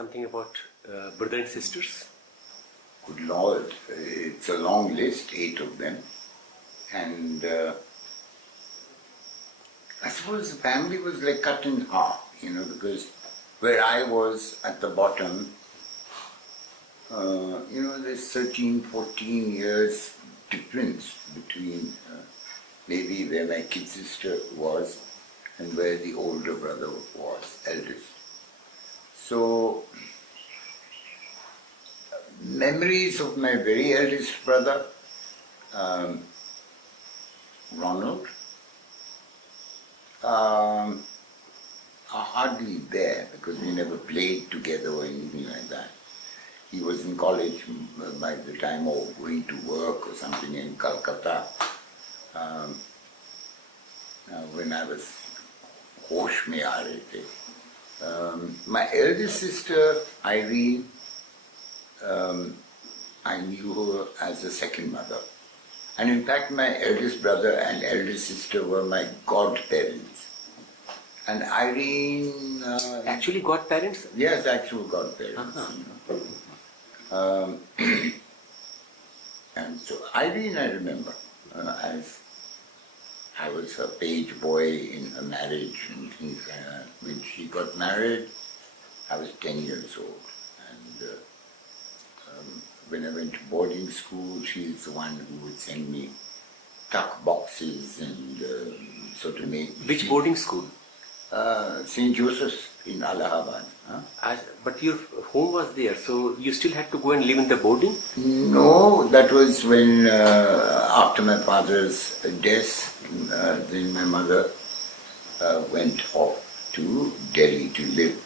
something about brother and sisters? Good Lord, it's a long list, 8 of them. And I suppose the family was like cut in half, because where I was at the bottom, there's 13, 14 years difference between maybe where my kid sister was and where the older brother was, eldest. So, memories of my very eldest brother, Ronald, are hardly there because we never played together or anything like that. He was in college by the time of going to work or something in Calcutta. When I was hosh mein aa rahe the. My eldest sister, Irene, I knew her as a second mother. And in fact, my eldest brother and eldest sister were my godparents. And Irene... Actually godparents? Yes, actual godparents. And so Irene I remember as I was her page boy in her marriage and things like that. When she got married, I was 10 years old. And when I went to boarding school, she's the one who would send me tuck boxes and sort of make... Which boarding school? St. Joseph's in Allahabad. But your home was there, so you still had to go and live in the boarding? No, that was when, after my father's death, then my mother went off to Delhi to live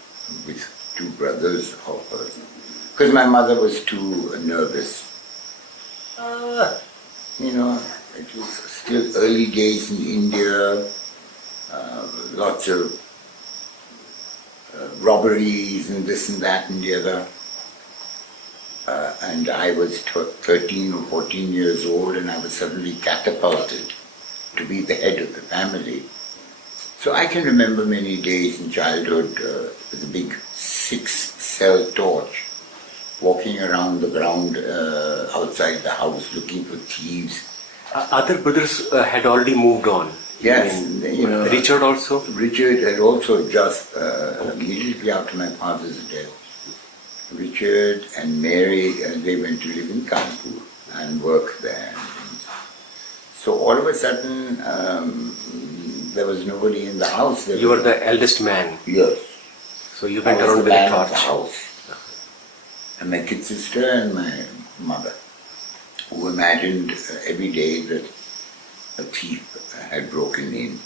with 2 brothers of hers. Because my mother was too nervous. It was still early days in India, lots of robberies and this and that and the other. And I was 13 or 14 years old and I was suddenly catapulted to be the head of the family. So I can remember many days in childhood with a big 6-cell torch, walking around the ground outside the house looking for thieves. Other brothers had already moved on. Yes, Richard also? Richard had also just, immediately after my father's death, Richard and Mary, they went to live in Kanpur and work there. So all of a sudden, there was nobody in the house. You were the eldest man? Yes. So you went around with a torch? The house. And my kid sister and my mother, who imagined every day that a thief had broken in.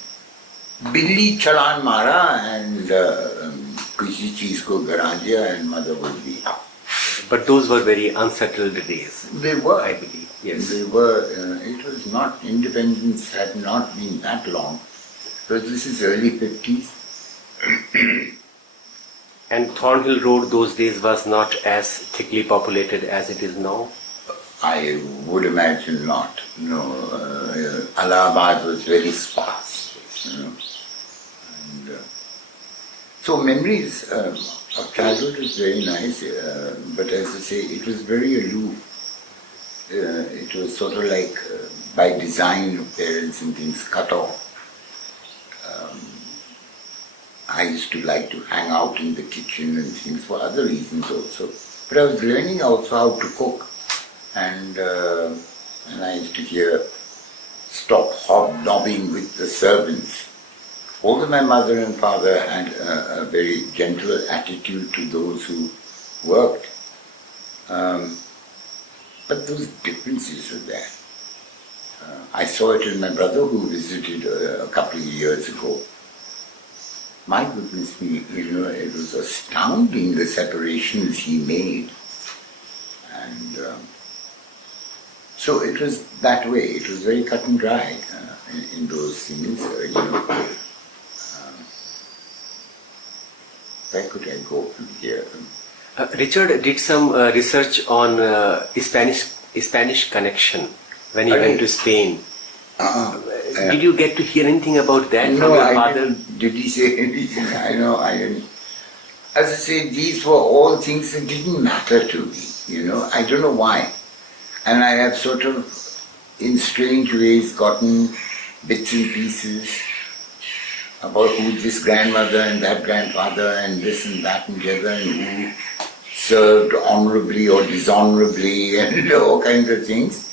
Billi chalan mara and kisi cheez ko garaja and mother would be up. But those were very unsettled days. They were. I believe, yes. They were. It was not, independence had not been that long. Because this is early 50s. And Thornhill Road those days was not as thickly populated as it is now? I would imagine not. No, Allahabad was very sparse. And, so memories of childhood is very nice, but as I say, it was very aloof. It was sort of like by design of parents and things cut off. I used to like to hang out in the kitchen and things for other reasons also. But I was learning also how to cook. And I used to stop hobnobbing with the servants. Although my mother and father had a very gentle attitude to those who worked, but those differences were there. I saw it in my brother who visited a couple of years ago. My goodness me, it was astounding the separations he made. And so it was that way. It was very cut and dry in those things. Where could I go from here? Richard did some research on Spanish connection when he went to Spain. Did you get to hear anything about that from your father? Didn't. Did he say anything? I know, I didn't. as I say, these were all things that didn't matter to me, you know. I don't know why. And I have sort of, in strange ways, gotten bits and pieces about who this grandmother and that grandfather and this and that and the other and who served honorably or dishonorably and all kinds of things.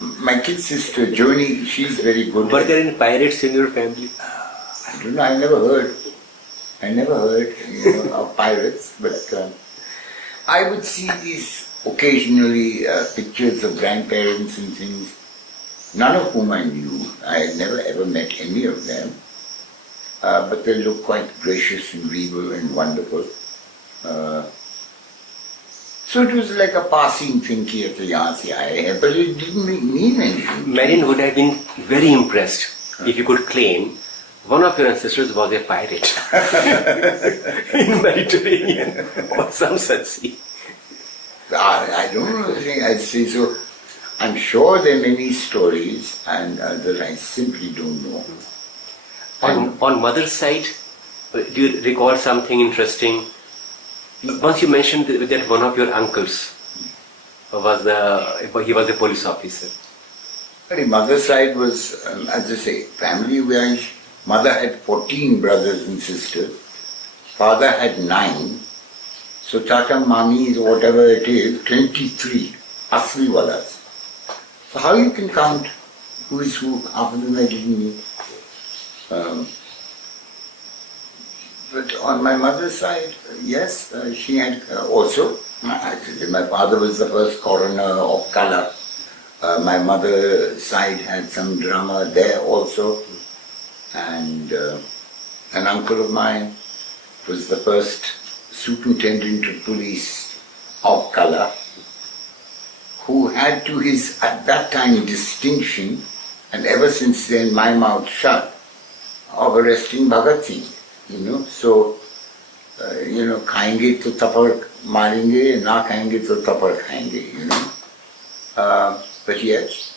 My kid sister, Joni, she's very good. Were there any pirates in your family? I don't know, I never heard. You know, of pirates, but I would see these occasionally pictures of grandparents and things, none of whom I knew. I had never ever met any of them, but they looked quite gracious and regal and wonderful. So it was like a passing thing here to yahan se aaye hai, but it didn't mean anything. Marion would have been very impressed if you could claim one of your ancestors was a pirate in Mediterranean or some such sea. I don't know anything I'd say so. I'm sure there are many stories and that I simply don't know. On mother's side, do you recall something interesting? Once you mentioned that one of your uncles was a police officer. My mother's side was, as I say, family wise. Mother had 14 brothers and sisters. Father had 9. So Tata, Mami, whatever it is, 23 Asli walas. So how you can count who is who? Half of them I didn't meet. But on my mother's side, yes, she had also, my father was the first coroner of Kala. My mother's side had some drama there also. And an uncle of mine was the first superintendent of police of Kala, who had to his, at that time, distinction, and ever since then my mouth shut, of arresting Bhagat Singh, you know. So, you know, khayenge to tapar marenge, na khayenge to tapar khayenge, you know. But yes,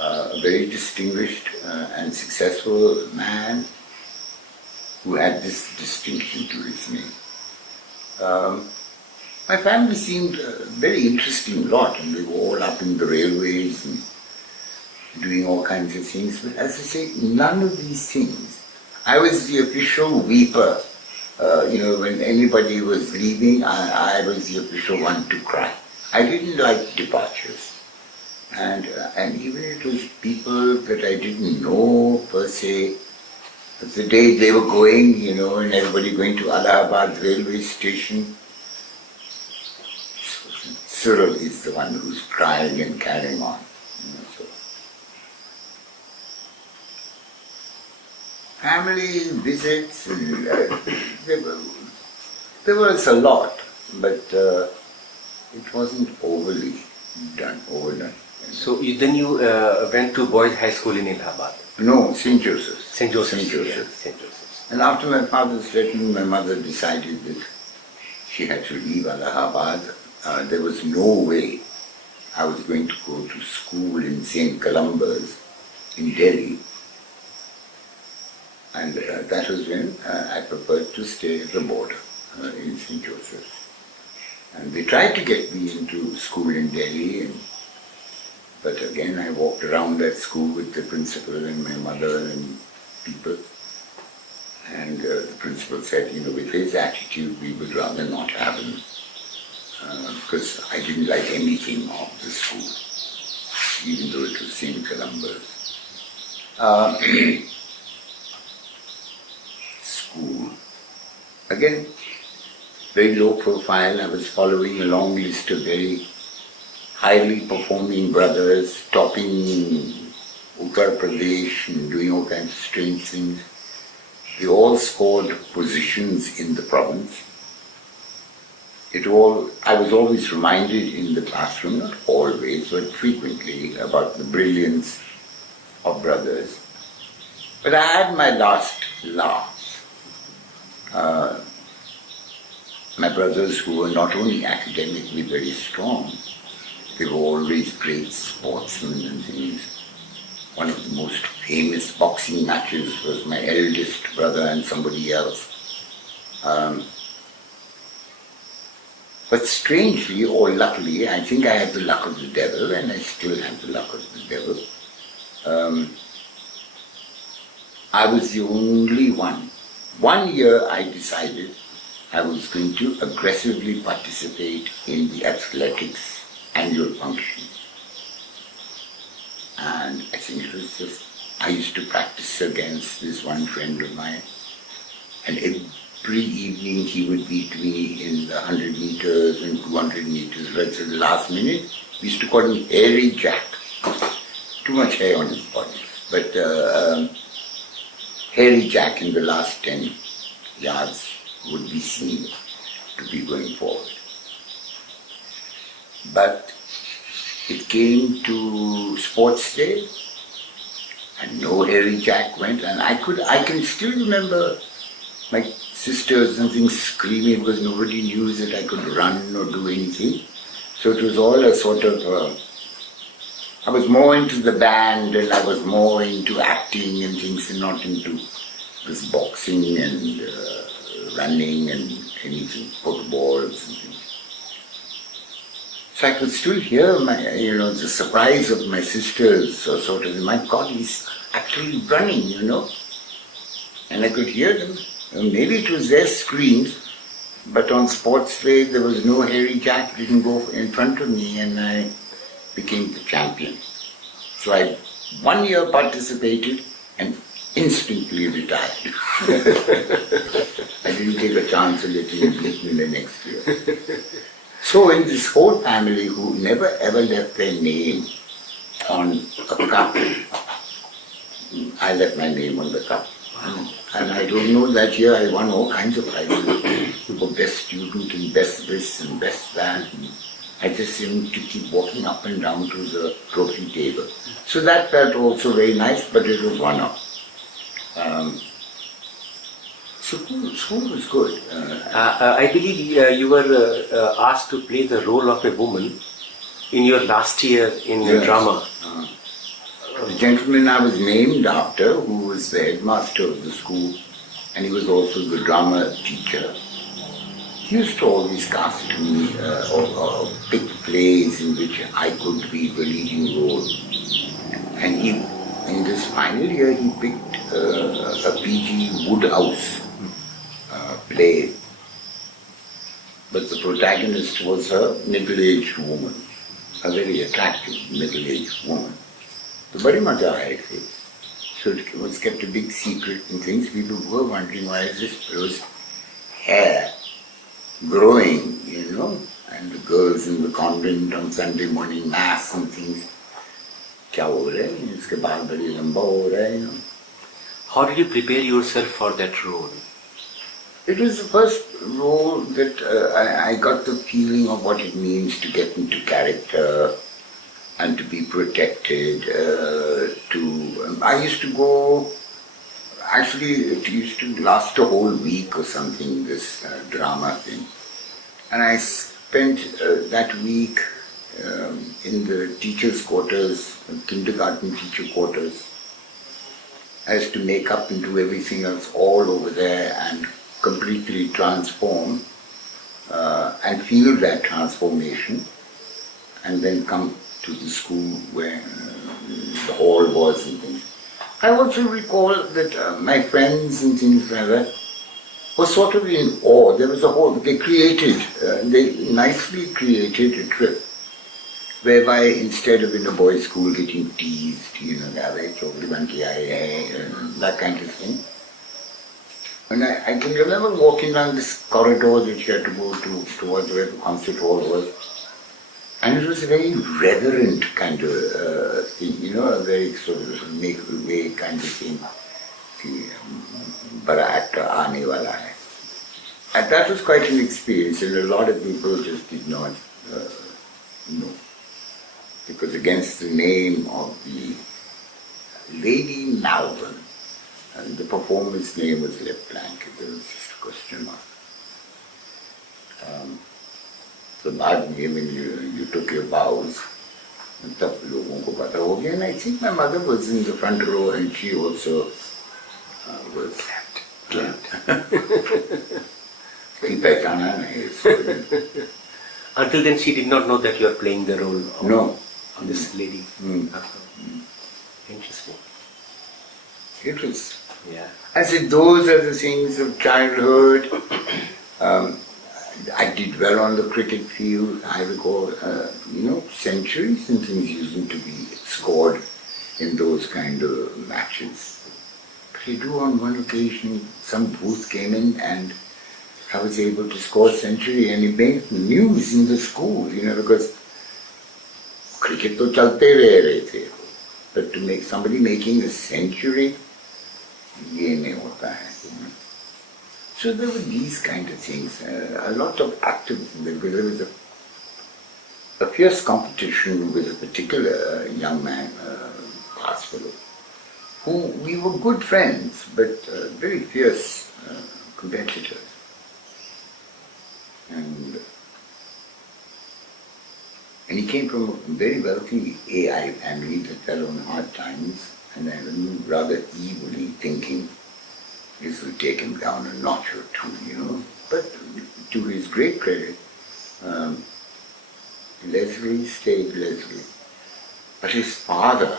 a very distinguished and successful man who had this distinction to his name. My family seemed a very interesting lot, and we were all up in the railways and doing all kinds of things. But as I say, none of these things. I was the official weeper. You know, when anybody was leaving, I was the official one to cry. I didn't like departures. And even it was people that I didn't know per se. But the day they were going, you know, and everybody going to Allahabad railway station, Cyril is the one who's crying and carrying on. You know, so. Family visits, and, there was a lot, but it wasn't overdone. So then you went to boys' high school in Allahabad. No, St. Joseph's. St. Joseph's. St. Yeah, Joseph's. St. Joseph's. And after my father's death, my mother decided that she had to leave Allahabad. There was no way I was going to go to school in St. Columba's in Delhi. And that was when I preferred to stay at the border in St. Joseph's. And they tried to get me into school in Delhi, but again I walked around that school with the principal and my mother and people. And the principal said, you know, with his attitude, we would rather not have him. Because I didn't like anything of the school, even though it was St. Columba's. School. Again, very low profile. I was following a long list of very highly performing brothers, topping Uttar Pradesh and doing all kinds of strange things. They all scored positions in the province. I was always reminded in the classroom, not always, but frequently, about the brilliance of brothers. But I had my last laughs. My brothers, who were not only academically very strong, they were always great sportsmen and things. One of the most famous boxing matches was my eldest brother and somebody else. But strangely or luckily, I think I had the luck of the devil, and I still have the luck of the devil. I was the only one. 1 year I decided I was going to aggressively participate in the athletics annual function. And I think it was just, I used to practice against this one friend of mine, and every evening he would beat me in the 100 meters and 200 meters right to the last minute. We used to call him Hairy Jack. Too much hair on his body. But Hairy Jack in the last 10 yards would be seen to be going forward. But it came to sports day, and no Hairy Jack went, and I can still remember my sisters and things screaming because nobody knew that I could run or do anything. So it was all a sort of, I was more into the band and I was more into acting and things, and not into this boxing and running and anything, footballs and things. So I could still hear the surprise of my sisters, sort of, my God, he's actually running, And I could hear them. Maybe it was their screams, but on sports day there was no Hairy Jack, didn't go in front of me, and I became the champion. So I 1 year participated and instantly retired. I didn't take a chance of letting him beat me the next year. So in this whole family who never ever left their name on a cup, I left my name on the cup. And I don't know, that year I won all kinds of prizes for best student and best this and best that. And I just seemed to keep walking up and down to the trophy table. So that felt also very nice, but it was one-off. School was good. I believe you were asked to play the role of a woman in your last year in drama. The gentleman I was named after, who was the headmaster of the school, and he was also the drama teacher, he used to always cast me or pick plays in which I could be the leading role. And in this final year, he picked a P.G. Woodhouse play, but the protagonist was a middle-aged woman, a very attractive middle-aged woman. So very much I feel. So it was kept a big secret and things. People were wondering, why is this fellow's hair growing, and the girls in the convent on Sunday morning mass and things. क्या हो रहा है? इसके बाल बड़ी लंबा हो रहा है, How did you prepare yourself for that role? It was the first role that I got the feeling of what it means to get into character and to be protected. I used to go, actually it used to last a whole week or something, this drama thing. And I spent that week in the teacher's quarters, kindergarten teacher quarters. I used to make up and do everything else all over there and completely transform and feel that transformation, and then come to the school where the hall was and things. I also recall that my friends and things like that were sort of in awe. There was a whole, they nicely created a trip whereby instead of in a boys' school getting teased, that kind of thing. And I can remember walking down this corridor that you had to go towards where the concert hall was. And it was a very reverent kind of thing, a very sort of make-way kind of thing. Barat aane wala hai. And that was quite an experience, and a lot of people just did not know. Because against the name of the Lady Malvern, and the performer's name was left blank, there was just a question mark. So बाद में when you took your vows, तब लोगों को पता हो गया. And I think my mother was in the front row, and she also was clapped. She पहचाना नहीं. Until then, she did not know that you are playing the role of, No. of this lady. Mm. Interesting. It was. Yeah. I said, those are the things of childhood. I did well on the cricket field. I recall, centuries and things using to be scored in those kind of matches. But I do on one occasion, some booth came in and I was able to score a century and it made news in the school, because cricket to chalte rahe the. But to make somebody making a century, ye nahi hota hai. So there were these kind of things, a lot of activism. There was a fierce competition with a particular young man, class fellow, who we were good friends, but very fierce competitors. And he came from a very wealthy AI family that fell on hard times, and I remember rather evilly thinking, this will take him down a notch or two, But to his great credit, Leslie stayed Leslie. But his father,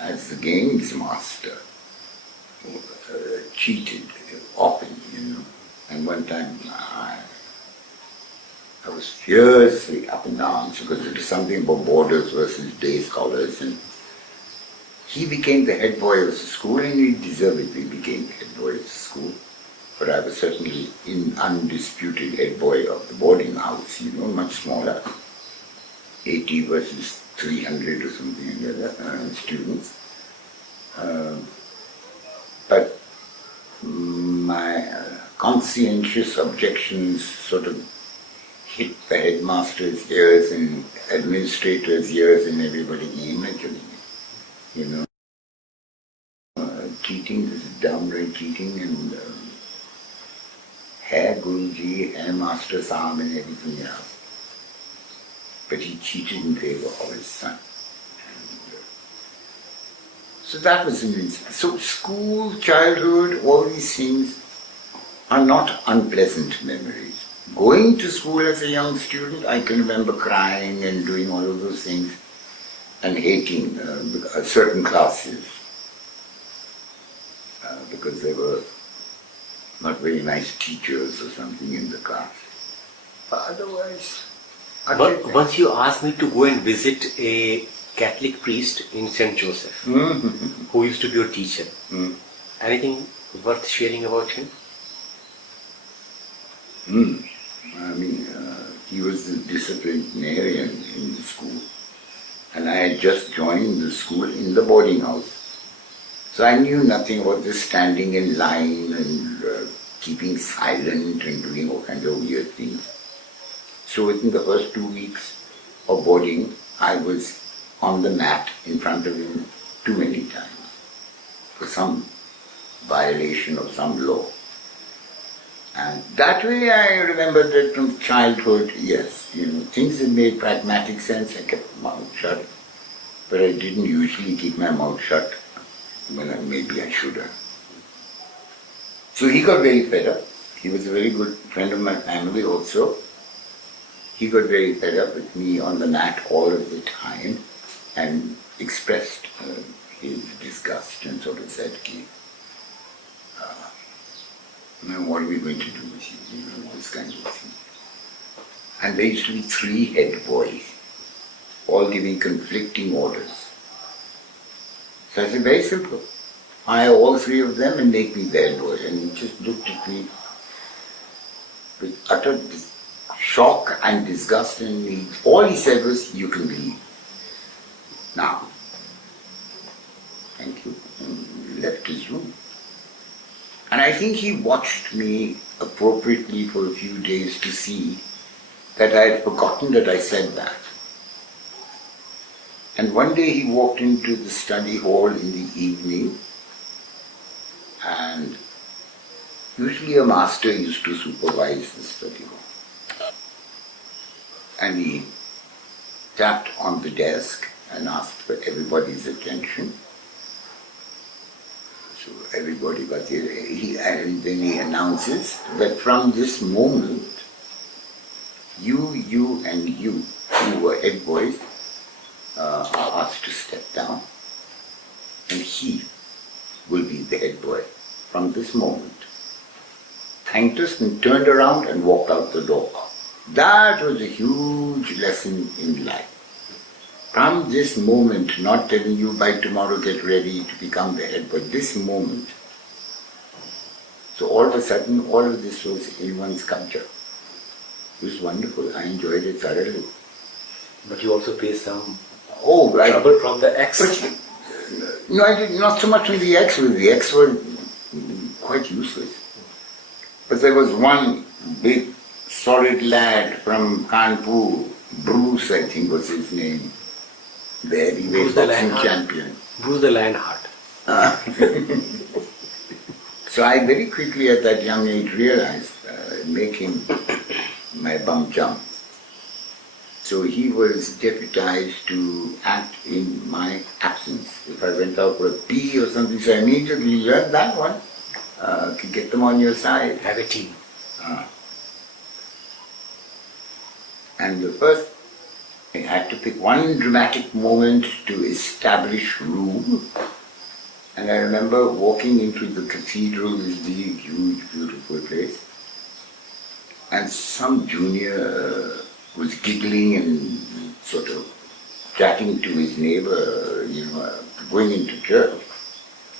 as the games master, cheated often, And one time I was fiercely up in arms because it was something about borders versus day scholars, and he became the head boy of the school, and he deservedly became the head boy of the school. But I was certainly undisputed head boy of the boarding house, much smaller, 80 versus 300 or something, students. But my conscientious objections sort of hit the headmaster's ears and administrator's ears and everybody imagining it. Cheating is downright cheating, and Hai Guruji, Hai Master Sahab and everything else. But he cheated in favor of his son. So that was an incident. So school, childhood, all these things are not unpleasant memories. Going to school as a young student, I can remember crying and doing all of those things and hating certain classes because they were not very nice teachers or something in the class. But otherwise, But once you asked me to go and visit a Catholic priest in St. Joseph, who used to be your teacher. Anything worth sharing about him? He was the disciplinarian in the school, and I had just joined the school in the boarding house. So I knew nothing about this standing in line and keeping silent and doing all kinds of weird things. So within the first 2 weeks of boarding, I was on the mat in front of him too many times for some violation of some law. And that way I remember that from childhood, yes, things that made pragmatic sense, I kept my mouth shut. But I didn't usually keep my mouth shut when maybe I should have. So he got very fed up. He was a very good friend of my family also. He got very fed up with me on the mat all of the time and expressed his disgust and sort of said, what are we going to do with you? This kind of thing. And there used to be 3 head boys, all giving conflicting orders. So I said, very simple. Hire all 3 of them and make me the head boy. And he just looked at me with utter shock and disgust, and all he said was, you can leave. Now. Thank you. And he left his room. And I think he watched me appropriately for a few days to see that I had forgotten that I said that. And one day he walked into the study hall in the evening, and usually a master used to supervise the study hall. And he tapped on the desk and asked for everybody's attention. So everybody got there. And then he announces that from this moment, you and you, who were head boys, are asked to step down, and he will be the head boy from this moment. Thanked us and turned around and walked out the door. That was a huge lesson in life. From this moment, not telling you by tomorrow get ready to become the head, but this moment. So all of a sudden, all of this was in one's culture. It was wonderful. I enjoyed it thoroughly. But you also faced some Oh, right. trouble from the ex. No, I did not so much with the ex. With the ex were quite useless. But there was one big, solid lad from Kanpur, Bruce, I think was his name, the heavyweight Bruce the boxing Lionheart. champion. Bruce the Lionheart. So I very quickly at that young age realized making my bum jump. So he was deputized to act in my absence. If I went out for a pee or something, so I immediately learned that one. To get them on your side. Have a team. And the first, I had to pick one dramatic moment to establish rule. And I remember walking into the cathedral, this big, huge, beautiful place. And some junior was giggling and sort of chatting to his neighbor, going into church.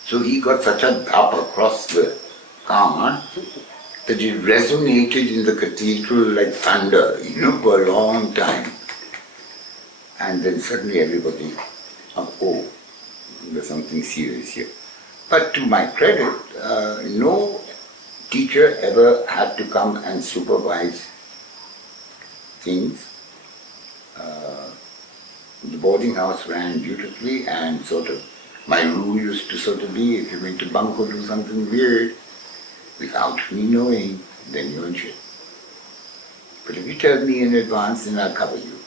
So he got such a dhap across the car that it resonated in the cathedral like thunder, for a long time. And then suddenly everybody, oh, there's something serious here. But to my credit, no teacher ever had to come and supervise things. The boarding house ran beautifully, and sort of my rule used to sort of be, if you went to bunk or do something weird, without me knowing, then you're in shit. But if you tell me in advance, then I'll cover you.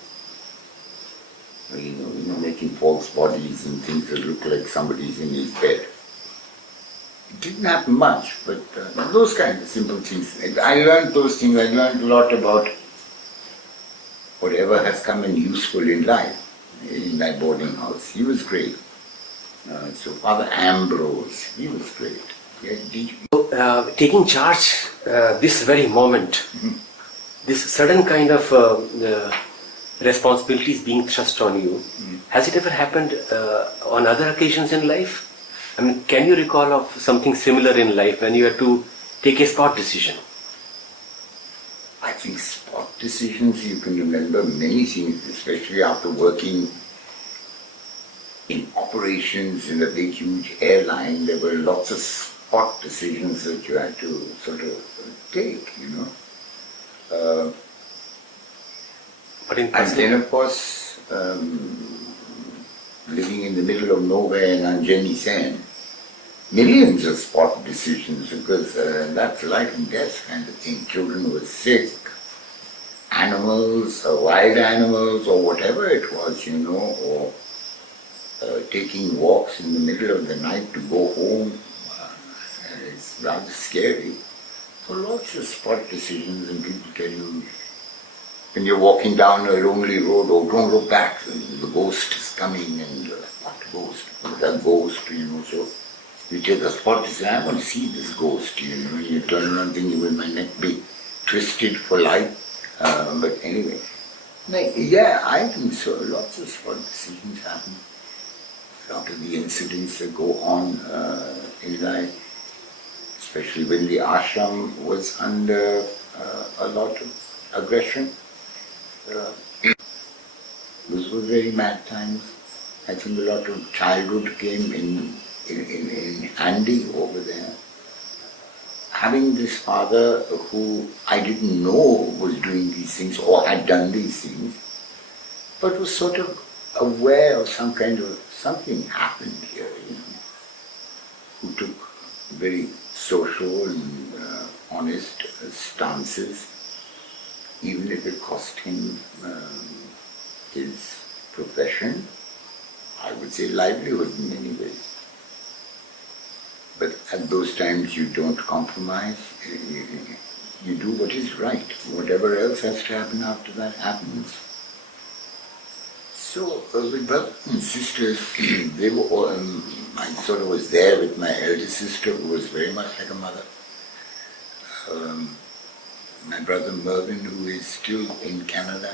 Making false bodies and things that look like somebody's in his bed. It didn't happen much, but those kind of simple things. I learned those things. I learned a lot about whatever has come in useful in life in that boarding house. He was great. So Father Ambrose, he was great. Yeah, Taking charge this very moment, this sudden kind of responsibilities being thrust on you, has it ever happened on other occasions in life? I mean, can you recall of something similar in life when you had to take a sport decision? I think sport decisions, you can remember many things, especially after working in operations in a big, huge airline. There were lots of sport decisions that you had to sort of take, But in And then, of course, living in the middle of nowhere in Anjani Sen, millions of sport decisions, because that's life and death kind of thing. Children were sick, animals, wild animals, or whatever it was, or taking walks in the middle of the night to go home. It's rather scary. So lots of sport decisions, and people tell you, when you're walking down a lonely road, oh, don't look back, the ghost is coming, and what ghost? That ghost, so you take a spot and say, I want to see this ghost, you turn around thinking, will my neck be twisted for life? But anyway, yeah, I think so. Lots of sport decisions happen. A lot of the incidents that go on in life, especially when the ashram was under a lot of aggression. Those were very mad times. I think a lot of childhood came in handy over there. Having this father who I didn't know was doing these things or had done these things, but was sort of aware of something happened here, who took very social and honest stances, even if it cost him his profession, I would say livelihood in many ways. But at those times you don't compromise, You do what is right. Whatever else has to happen after that happens. So with brothers and sisters, they were all, I sort of was there with my elder sister, who was very much like a mother. My brother Mervyn, who is still in Canada,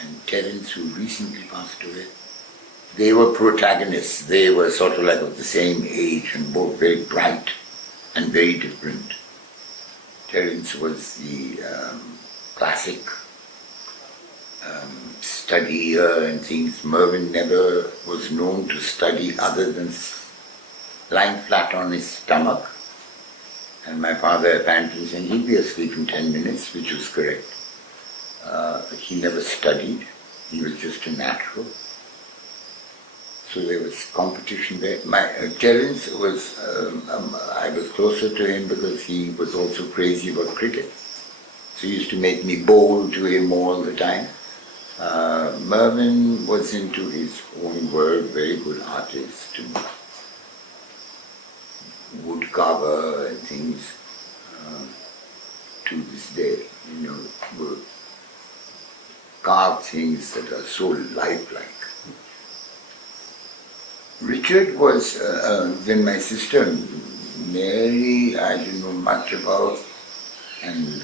and Terence, who recently passed away. They were protagonists. They were sort of like of the same age and both very bright and very different. Terence was the classic studier and things. Mervyn never was known to study other than lying flat on his stomach. And my father apparently said he'd be asleep in 10 minutes, which was correct. He never studied. He was just a natural. So there was competition there. Terence was, I was closer to him because he was also crazy about cricket. So he used to make me bowl to him all the time. Mervyn was into his own world, very good artist, and wood carver and things. To this day, will carve things that are so lifelike. Richard was, then my sister Mary, I didn't know much about, and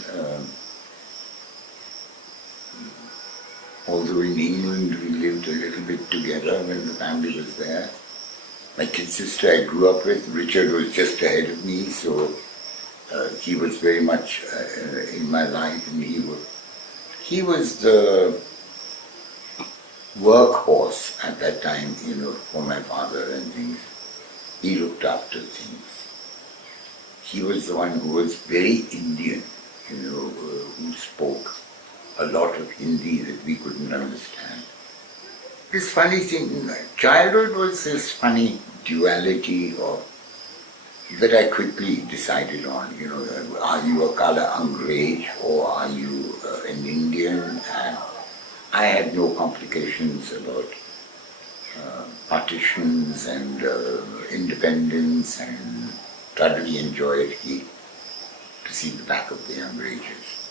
although in England we lived a little bit together when the family was there. My kid sister I grew up with, Richard was just ahead of me, so he was very much in my life, and he was the workhorse at that time, for my father and things. He looked after things. He was the one who was very Indian, who spoke a lot of Hindi that we couldn't understand. This funny thing, childhood was this funny duality that I quickly decided on, are you a Kala Angrez or are you an Indian? And I had no complications about partitions and independence, and thoroughly enjoyed to see the back of the Angrezes.